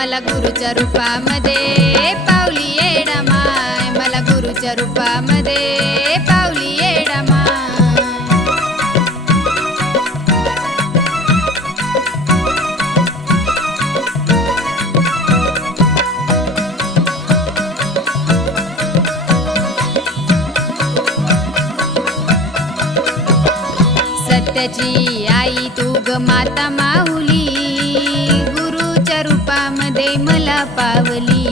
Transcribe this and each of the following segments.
मला गुरुच्या रूपामध्ये पावली येडा माय मला गुरुच्या रूपामध्ये पावली येडा माय सत्याची आई तू ग माता माऊली. पावली.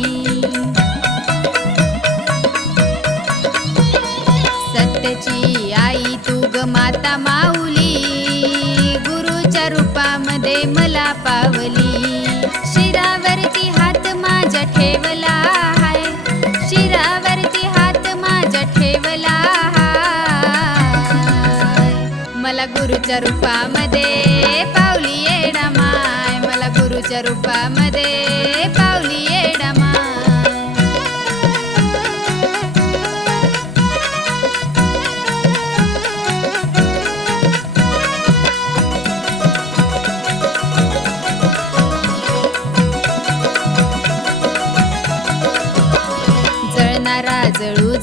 सत्यची आई तू ग माता माऊली. गुरुच्या रूपामध्ये मला पावली. शिरावरती हात माझ्या ठेवला हाय. शिरावरती हात माझ्या ठेवला हाय. मला गुरुच्या रूपामध्ये पावली येडा माय. मला गुरुच्या रूपामध्ये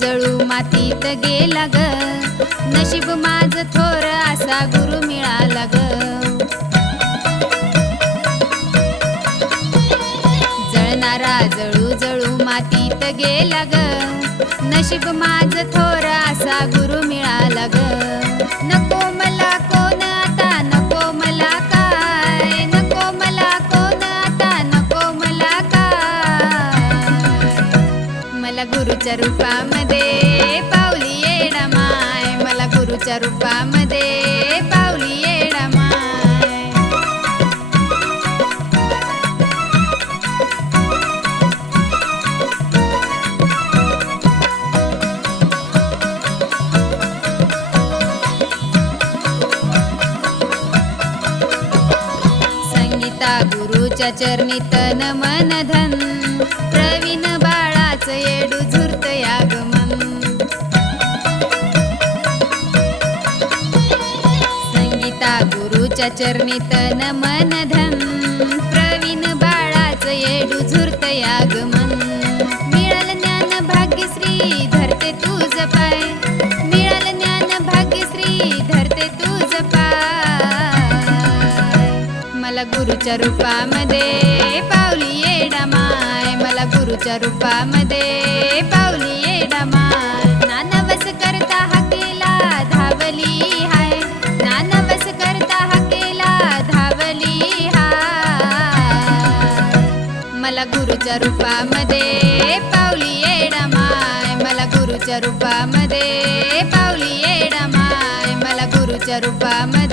जळू मातीत गेला ग. नशीब माझ थोर असा गुरु मिळाला ग. जळणारा जळू जळू मातीत गेला ग. नशीब माझ थोर असा गुरु मिळाला ग. नको मला कोण आता नको मला काय? नको मला कोण आता नको मला काय? मला गुरुच्या रूपा मला रूपामध्ये पावली येडा माय. संगीता गुरुच्या चरणी तन मन धन. गुरुच्या चरणी तन मन धन प्रवीण बाळाच येडू झुरत यागमन. मिळाल ज्ञान भाग्यश्री धरते तुझ पाय मिळाल ज्ञान भाग्यश्री धरते तुझ पाय मला गुरुच्या रूपामध्ये पावली येडा माय. मला गुरुच्या रूपामध्ये मला गुरुच्या रूपामध्ये पावली येडा माय. मला गुरुच्या रूपामध्ये पावली येडा माय. मला गुरुच्या रूपामध्ये